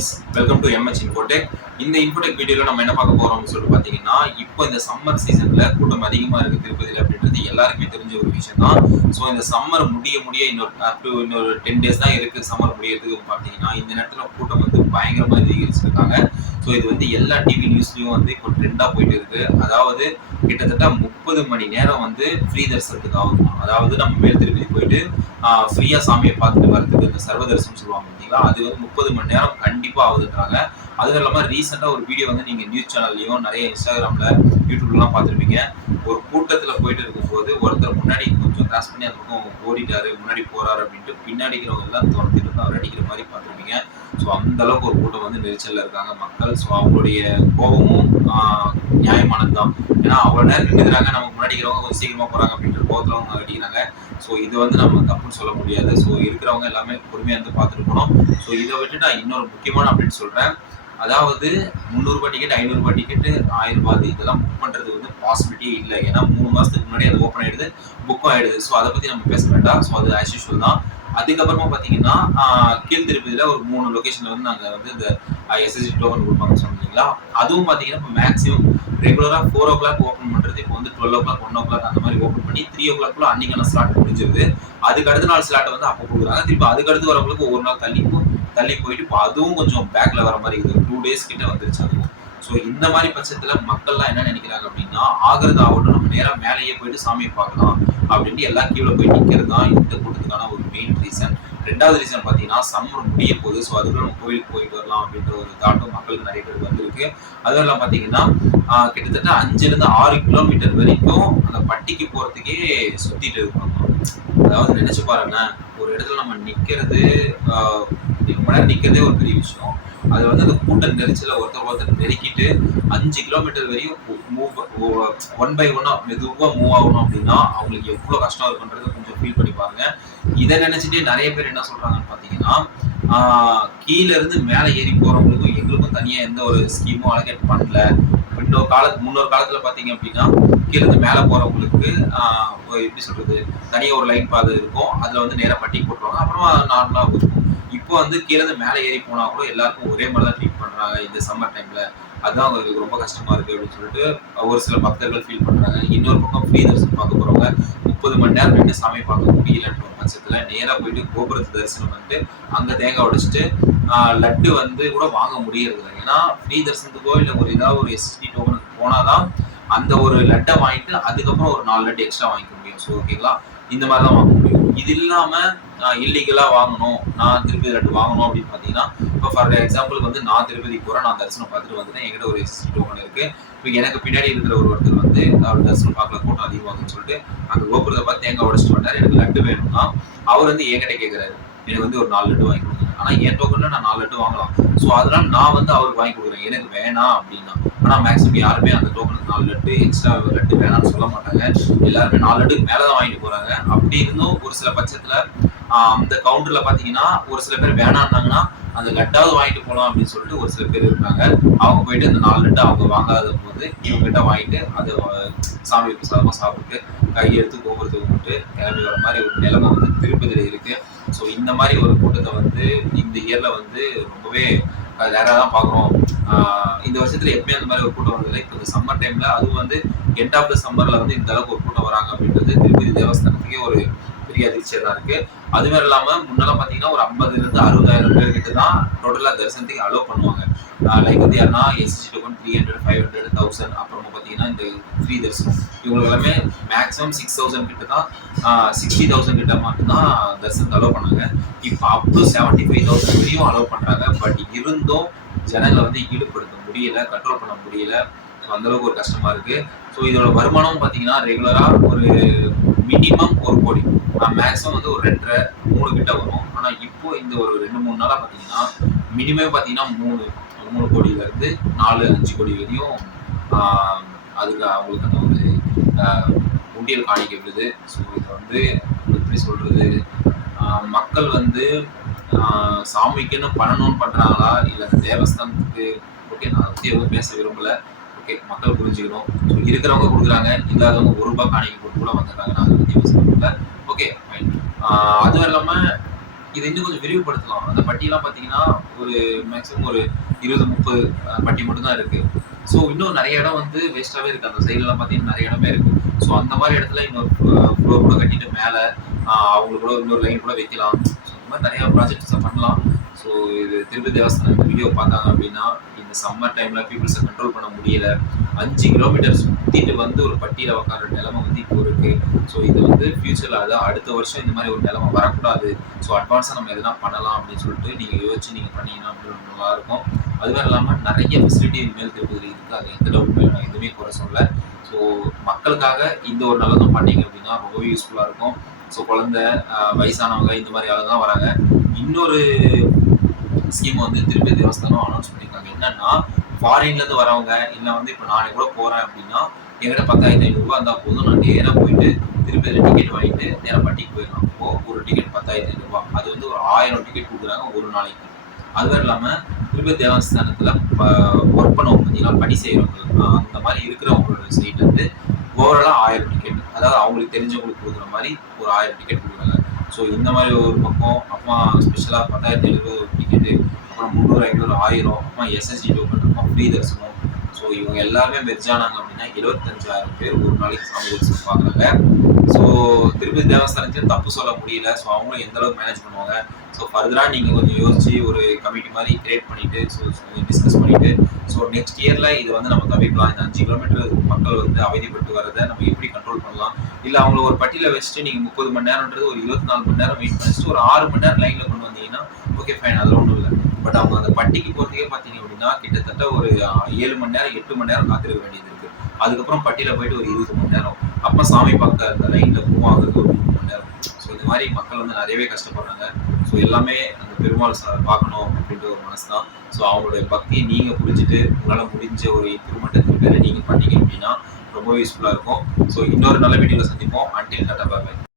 Guys welcome to MH Infotech இந்த Infotech வீடியோவில் நம்ம என்ன பார்க்க போகிறோம்னு சொல்லிட்டு பார்த்தீங்கன்னா இப்போ இந்த சம்மர் சீசனில் கூட்டம் அதிகமாக இருக்குது திருப்பதியில் அப்படின்றது எல்லாருக்குமே தெரிஞ்ச ஒரு விஷயம் தான். ஸோ இந்த சம்மர் முடிய முடிய இன்னொரு அப் டு இன்னொரு டென் டேஸ் தான் இருக்குது சம்மர் முடியறதுக்கு பார்த்தீங்கன்னா இந்த நேரத்தில் கூட்டம் வந்து பயங்கரமா அதிகரிச்சிருக்காங்க. ஸோ இது வந்து எல்லா டிவி நியூஸ்லேயும் வந்து இப்போ ட்ரெண்டாக போயிட்டு இருக்குது அதாவது கிட்டத்தட்ட முப்பது மணி நேரம் வந்து ஃப்ரீ தரிசனத்துக்கு ஆகும் அதாவது நம்ம மேல் திருப்பதி போயிட்டு ஃப்ரீயாக சாமியை பார்த்துட்டு வரதுக்கு இந்த சர்வதரிசனம் சொல்லுவாங்க. பார்த்தீங்களா அது வந்து முப்பது மணி நேரம் கண்டிப்பா ஆகுதுன்றாங்க. அதுவும் இல்லாமல் ரீசெண்டாக ஒரு வீடியோ வந்து நீங்கள் நியூஸ் சேனல்லையும் நிறைய இன்ஸ்டாகிராமில் யூடியூப்லாம் பார்த்துருப்பீங்க. ஒரு கூட்டத்தில் போயிட்டு இருக்கும்போது ஒருத்தர் முன்னாடி கொஞ்சம் கிராஸ் பண்ணி அந்த பக்கம் ஓடிட்டாரு முன்னாடி போகிறாரு அப்படின்ட்டு பின்னாடிக்கிறவங்க எல்லாம் துரத்திட்டு இருந்து அவர் அடிக்கிற மாதிரி பார்த்துருப்பீங்க. ஸோ அந்த அளவுக்கு ஒரு கூட்டம் வந்து நெரிச்சலில் இருக்காங்க மக்கள். ஸோ அவங்களுடைய கோபமும் நியாயமானது தான். ஏன்னா அவ்வளோ நேரம் நின்றுக்கிறாங்க நமக்கு முன்னாடி இருக்கிறவங்க கொஞ்சம் சீக்கிரமாக போகிறாங்க அப்படின்ற கோபத்தில் அவங்க அடிக்கிறாங்க. ஸோ இது வந்து நம்ம தப்புன்னு சொல்ல முடியாது. ஸோ இருக்கிறவங்க எல்லாமே பொறுமையாக இருந்து பார்த்துட்டு போனோம் ஸோ இதை விட்டு நான் இன்னொரு முக்கியமான அப்படின்னு சொல்கிறேன் அதாவது முந்நூறுபா டிக்கெட் ஐநூறுபா டிக்கெட் ஆயிரம் ரூபாய் இதெல்லாம் புக் பண்ணுறது வந்து பாசிபிலிட்டியே இல்லை. ஏன்னா மூணு மாதத்துக்கு முன்னாடி அது ஓப்பன் ஆகிடுது புக்கும் ஆகிடுது ஸோ அதை பற்றி நம்ம பேச வேண்டாம். ஸோ அது ஆஸ் யூஷுவல் தான். அதுக்கப்புறமா பார்த்தீங்கன்னா ஆஹ், ஒரு மூணு லொக்கேஷனில் வந்து நாங்கள் வந்து இந்த எஸ்எஸ்சி டோக்கன் கொடுப்பாங்க சொன்னீங்களா அதுவும் பார்த்தீங்கன்னா இப்போ மேக்ஸிமம் ரெகுலராக ஃபோர் ஓ கிளாக் ஓப்பன் பண்ணுறது இப்போ வந்து twelve o'clock one o'clock அந்த மாதிரி ஓப்பன் பண்ணி த்ரீ ஓ கிளாக்ல அன்னைக்கான ஸ்லாட் முடிஞ்சிருது. அதுக்கு அடுத்த நாள் ஸ்லாட்டை வந்து அப்போ கொடுக்குறாங்க. திருப்பி அதுக்கு அடுத்து வரவங்களுக்கு ஒரு நாள் தள்ளி தள்ளி போயிட்டு இப்போ அதுவும் கொஞ்சம் பேக்ல வர மாதிரி இருக்குது. டூ டேஸ் கிட்ட வந்துருச்சு அதுவும். ஸோ இந்த மாதிரி பட்சத்தில் மக்கள்லாம் என்ன நினைக்கிறாங்க அப்படின்னா ஆகிறது ஆகட்டும் நம்ம நேராக மேலேயே போயிட்டு சாமியை பார்க்கலாம் அப்படின்ட்டு எல்லா கீழே போய் நிற்கிறது தான் இந்த கூட்டத்துக்கான ஒரு மெயின் ரீசன் ரெண்டாவது ரீசன் பார்த்தீங்கன்னா சம்மர் முடிய போகுது. ஸோ அதுக்குள்ள நம்ம கோயிலுக்கு போயிட்டு வரலாம் அப்படின்ற ஒரு தாட்டும் மக்களுக்கு நிறைய பேர் வந்திருக்கு. அதுவும் இல்லாமல் பார்த்தீங்கன்னா கிட்டத்தட்ட அஞ்சுலேருந்து ஆறு கிலோமீட்டர் வரைக்கும் அந்த பட்டிக்கு போகிறதுக்கே சுற்றிட்டு இருக்கணும் அதாவது நினச்சி பாருங்க ஒரு இடத்துல நம்ம நிற்கிறது ரொம்ப நேரம் நிற்கிறதே ஒரு பெரிய விஷயம். அது வந்து அந்த கூட்ட நெரிச்சல ஒருத்தர் ஒருத்தர் நெருக்கிட்டு அஞ்சு கிலோமீட்டர் வரையும் மூவ் ஒன் பை ஒன்னா மெதுவாக மூவ் ஆகணும் அப்படின்னா அவங்களுக்கு எவ்வளோ கஷ்டம் இருக்குன்றது கொஞ்சம் ஃபீல் பண்ணி பாருங்க. இதை நினைச்சிட்டு நிறைய பேர் என்ன சொல்றாங்கன்னு பார்த்தீங்கன்னா கீழே இருந்து மேலே ஏறி போறவங்களுக்கும் எங்களுக்கும் தனியாக எந்த ஒரு ஸ்கீமும் அலகேட் பண்ணல. இன்னொரு காலத்து முன்னொரு காலத்துல பாத்தீங்க அப்படின்னா கீழே இருந்து மேல போறவங்களுக்கு எப்படி சொல்றது தனியா ஒரு லைன் பாதை இருக்கும். அதுல வந்து நேரம் பட்டி போட்டுருவாங்க. அப்புறமா நார்மலா இருக்கும். இப்போ வந்து கீழே மேலே ஏறி போனா கூட எல்லாருக்கும் ஒரே மாதிரி தான் ட்ரீட் பண்றாங்க இந்த சம்மர் டைம்ல அதுதான் அவங்களுக்கு ரொம்ப கஷ்டமா இருக்கு அப்படின்னு சொல்லிட்டு ஒரு சில பக்தர்கள் ஃபீல் பண்றாங்க. இன்னொரு பக்கம் ஃப்ரீ தரிசனம் பார்க்க போறவங்க முப்பது மணி நேரம் நின்று சாமி பார்க்க முடியலன்ற ஒரு பட்சத்துல நேரா போயிட்டு கோபுரத்து தரிசனம் வந்து அங்க தேங்காய் உடைச்சிட்டு லட்டு வந்து கூட வாங்க முடியறது இல்லை. ஏன்னா ஃப்ரீ தரிசனத்துக்கோ இல்லை ஒரு ஏதாவது ஒரு எஸ்டி போனால் தான் அந்த ஒரு லட்டை வாங்கிட்டு அதுக்கப்புறம் ஒரு நாலு லட்டு எக்ஸ்ட்ரா வாங்கிக்க முடியும். ஸோ ஓகேங்களா இந்த மாதிரி தான் வாங்க முடியும். இது இல்லாமல் இல்லீகலாக வாங்கணும். நான் திருப்பதி லட்டு வாங்கணும் அப்படின்னு பார்த்தீங்கன்னா இப்போ ஃபார் எக்ஸாம்பிள் வந்து நான் திருப்பதி போகிறேன் நான் தரிசனம் பார்த்துட்டு வந்துட்டேன். என்கிட்ட ஒரு டோக்கன் இருக்குது இப்போ எனக்கு பின்னாடி இருக்கிற ஒரு ஒருத்தர் வந்து அவர் தரிசனம் பார்க்கல கூட்டம் அதிகமாகுன்னு சொல்லிட்டு அந்த கோபுரத்தை பார்த்து தேங்காய் உடைச்சிட்டு வந்தார். எனக்கு லட்டு வேணும்னா அவர் வந்து என்கிட்ட கேட்கறாரு எனக்கு வந்து ஒரு நாலு லட்டு வாங்கி கொடுங்க. ஆனா என் டோக்கன்ல நான் நாலு லட்டு வாங்கலாம். ஸோ அதனால நான் வந்து அவருக்கு வாங்கி கொடுக்குறேன். எனக்கு வேணாம் அப்படின்னா. ஆனா மேக்ஸிமம் யாருமே அந்த டோக்கனுக்கு நாலு லட்டு எக்ஸ்ட்ரா லட்டு வேணாம்னு சொல்ல மாட்டாங்க. எல்லாருமே நாலு லட்டுக்கு மேலதான் வாங்கிட்டு போறாங்க. அப்படி இருந்தும் ஒரு சில பட்சத்துல அந்த கவுண்டர்ல பாத்தீங்கன்னா ஒரு சில பேர் வேணாம்னாங்கன்னா அந்த லட்டாவது வாங்கிட்டு போலாம் அப்படின்னு சொல்லிட்டு ஒரு சில பேர் இருக்காங்க. அவங்க போயிட்டு அந்த நாலு லட்டு அவங்க வாங்காத போது இவங்க கிட்ட வாங்கிட்டு அது சாமி பிரசாதமா சாப்பிட்டு கையெடுத்து கோபுரத்தை கூப்பிட்டு கிளம்பி வர மாதிரி ஒரு நிலைமை வந்து திருப்பதியில இருக்கு. ஸோ இந்த மாதிரி ஒரு கூட்டத்தை வந்து இந்த இயர்ல வந்து ரொம்பவே ரேராக தான் பார்க்குறோம் இந்த வருஷத்துல எப்பயும் அந்த மாதிரி ஒரு கூட்டம் வந்ததில்லை. இப்போ இந்த சம்மர் டைம்ல அதுவும் வந்து எண்ட் ஆஃப் த சம்மர்ல வந்து இந்த அளவுக்கு ஒரு கூட்டம் வராங்க அப்படின்றது திருப்பதி தேவஸ்தானத்துக்கே ஒரு பெரிய அதிர்ச்சியாக தான் இருக்கு. அது இல்லாம முன்னெல்லாம் பாத்தீங்கன்னா ஒரு ஐம்பதுலேருந்து அறுபதாயிரம் பேர் கிட்ட தான் டோட்டலா தரிசனத்துக்கு அலோவ் பண்ணுவாங்க. லைக் வந்து யாருன்னா SC token three hundred five hundred thousand அப்புறமா பாத்தீங்கன்னா இந்த ஃப்ரீ தரிசனம் இவங்களுக்கு எல்லாமே மேக்ஸிமம் சிக்ஸ் தௌசண்ட் கிட்ட தான் சிக்ஸ்டி தௌசண்ட் கிட்ட மட்டும்தான் தரிசனத்தை அலோவ் பண்ணாங்க. இப்போ up to seventy five thousand வரையும் அலோவ் பண்றாங்க. பட் இருந்தும் ஜனங்களை வந்து ஈடுபடுத்த முடியல கண்ட்ரோல் பண்ண முடியல. ஸோ அந்தளவுக்கு ஒரு கஷ்டமாக இருக்குது ஸோ இதோட வருமானம் பார்த்தீங்கன்னா ரெகுலராக ஒரு மினிமம் ஒரு கோடி. மேக்ஸிமம் வந்து ஒரு ரெண்டரை மூணு கிட்ட வரும். ஆனால் இப்போ இந்த ஒரு ரெண்டு மூணு நாளாக பார்த்தீங்கன்னா மினிமம் பார்த்தீங்கன்னா மூணு மூணு கோடியிலேருந்து நாலு அஞ்சு கோடி வரையும் அதுக்கு அவங்களுக்கு அவங்களுக்கான ஒரு ஆஹ், உண்டியல் காணிக்க விடுது. ஸோ இது வந்து எப்படி சொல்கிறது மக்கள் வந்து சாமிக்குன்னு பண்ணணும்னு பண்ணுறாங்களா இல்லை தேவஸ்தானத்துக்கு ஓகே நான் அதை பற்றி எதுவும் பேச விரும்பலை. ஓகே மக்கள் புரிஞ்சுக்கணும். ஸோ இருக்கிறவங்க கொடுக்குறாங்க இல்லாதவங்க ஒரு ரூபாய் காணிக்க போட்டு கூட வந்துடுறாங்க நான் அதை பற்றி பேச ஓகே ஃபைன் அதுவும் இல்லாம இதை இன்னும் கொஞ்சம் விரிவுபடுத்தலாம். அந்த பட்டியெல்லாம் பார்த்தீங்கன்னா ஒரு மேக்ஸிமம் ஒரு இருபது முப்பது பட்டி மட்டும்தான் இருக்கு. ஸோ இன்னும் நிறைய இடம் வந்து வேஸ்ட்டாகவே இருக்கு. அந்த சைட்லலாம் பார்த்தீங்கன்னா நிறைய இடமே இருக்கு. ஸோ அந்த மாதிரி இடத்துல இன்னொரு ஃப்ளோர் கூட கட்டிட்டு மேலே அவங்களுக்கு கூட இன்னொரு லைன் கூட வைக்கலாம். ஸோ இந்த மாதிரி நிறைய ப்ராஜெக்ட்ஸை பண்ணலாம். ஸோ இது திருப்பதி தேவஸ்தானம் இந்த வீடியோ பார்த்தாங்க அப்படின்னா இந்த சம்மர் டைமில் பீப்புள்ஸை கண்ட்ரோல் பண்ண முடியல. அஞ்சு கிலோமீட்டர் சுற்றிட்டு வந்து ஒரு பட்டியில் உட்கார நிலைமை வந்து இப்போ இருக்குது ஸோ இது வந்து ஃப்யூச்சரில் அதான் அடுத்த வருஷம் இந்த மாதிரி ஒரு நிலைமை வரக்கூடாது. ஸோ அட்வான்ஸாக நம்ம எதனா பண்ணலாம் அப்படின்னு சொல்லிட்டு நீங்கள் யோசிச்சு நீங்கள் பண்ணீங்கன்னா அப்படின்னு நல்லாயிருக்கும் அது அதுவும் இல்லாமல் நிறைய ஃபெசிலிட்டி இனிமேல் திருப்பதியில் இருக்குது அது எந்த டவுட்டுமே நான் எதுவுமே குறை சொல்ல ஸோ மக்களுக்காக இந்த ஒரு நல்லதும் பண்ணீங்க அப்படின்னா ரொம்பவே யூஸ்ஃபுல்லாக இருக்கும். ஸோ குழந்தை வயசானவங்க இந்த மாதிரி ஆளுங்க தான் வராங்க. இன்னொரு ஸ்கீம் வந்து திருப்பி தேவஸ்தானம் அனௌன்ஸ் பண்ணியிருக்காங்க. என்னன்னா ஃபாரின்ல இருந்து வரவங்க இல்லை வந்து இப்போ நானே கூட போறேன் அப்படின்னா எங்கிட்ட பத்தாயிரத்தி ஐநூறுரூவா இருந்தால் போதும். நான் நேராக போயிட்டு திருப்பதியில் டிக்கெட் வாங்கிட்டு நேராக பட்டிக்கு போயிடலாம். இப்போ ஒரு டிக்கெட் பத்தாயிரத்தி ஐநூறுரூவா அது வந்து ஒரு ஆயிரம் டிக்கெட் கொடுக்குறாங்க ஒரு நாளைக்கு. அது இல்லாமல் திருப்பி தேவஸ்தானத்தில் ஒர்க் பண்ணவங்க பார்த்தீங்கன்னா பணி செய்கிறவங்க அந்த மாதிரி இருக்கிறவங்களோட சைட்ல இருந்து ஓவராலாக ஆயிரம் டிக்கெட் அதாவது அவங்களுக்கு தெரிஞ்சவங்களுக்கு கொடுக்குற மாதிரி ஒரு ஆயிரம் டிக்கெட் கொடுக்குறாங்க. ஸோ இந்த மாதிரி ஒரு பக்கம் அப்புறமா ஸ்பெஷலாக பத்தாயிரத்தி எழுபது டிக்கெட்டு அப்புறம் முந்நூறு ஐநூறு ஆயிரம் அப்புறமா எஸ்எஸ்டி டோக்கன் இருக்கும் ஃப்ரீ தரிசனம். ஸோ இவங்க எல்லாருமே மெர்ஜ் ஆனாங்க அப்படின்னா இருபத்தஞ்சாயிரம் பேர் ஒரு நாளைக்கு சாமி தரிசனம் பார்க்குறாங்க ஸோ திருப்பதி தேவஸ்தானத்தையும் தப்பு சொல்ல முடியல. ஸோ அவங்களும் எந்த அளவுக்கு மேனேஜ் பண்ணுவாங்க? ஸோ ஃபர்தராக நீங்கள் கொஞ்சம் யோசிச்சு ஒரு கமிட்டி மாதிரி கிரியேட் பண்ணிட்டு ஸோ டிஸ்கஸ் பண்ணிட்டு ஸோ நெக்ஸ்ட் இயரில் இது வந்து நம்ம தவிர்க்கலாம். இந்த அஞ்சு கிலோமீட்டர் மக்கள் வந்து அவதிப்பட்டு வரதை நம்ம எப்படி கண்ட்ரோல் பண்ணலாம்? இல்லை அவங்கள ஒரு பட்டியல வச்சுட்டு நீங்கள் முப்பது மணி நேரம்ன்றது ஒரு இருபத்தி நாலு மணி நேரம் வெயிட் பண்ணிட்டு ஒரு ஆறு மணி நேரம் லைனில் கொண்டு வந்தீங்கன்னா ஓகே ஃபைன் அதெல்லாம் ஒன்றும் இல்லை. பட் அவங்க அந்த பட்டிக்கு போகிறதுக்கே பார்த்தீங்க அப்படின்னா கிட்டத்தட்ட ஒரு ஏழு மணி நேரம் எட்டு மணி நேரம் காத்திருக்க வேண்டியது இருக்கு. அதுக்கப்புறம் பட்டியில் போயிட்டு ஒரு இருபது மணி நேரம். அப்போ சாமி பார்க்க அந்த லைனில் மூவ் ஆகுறது ஒரு மூணு மணி நேரம். ஸோ இந்த மாதிரி மக்கள் வந்து நிறையவே கஷ்டப்படுறாங்க. ஸோ எல்லாமே அந்த பெருமாள் சார் பார்க்கணும் அப்படின்ற ஒரு மனசு தான் ஸோ அவங்களுடைய பக்தியை நீங்கள் புரிஞ்சுட்டு உங்களால் முடிஞ்ச ஒரு இம்ப்ரூவ்மெண்ட்டை பேரை நீங்கள் பண்ணீங்க அப்படின்னா ரொம்ப யூஸ்ஃபுல்லாக இருக்கும். ஸோ இன்னொரு நல்ல வீடியோவில் சந்திப்போம். அன்டில் டாட்டா பாய்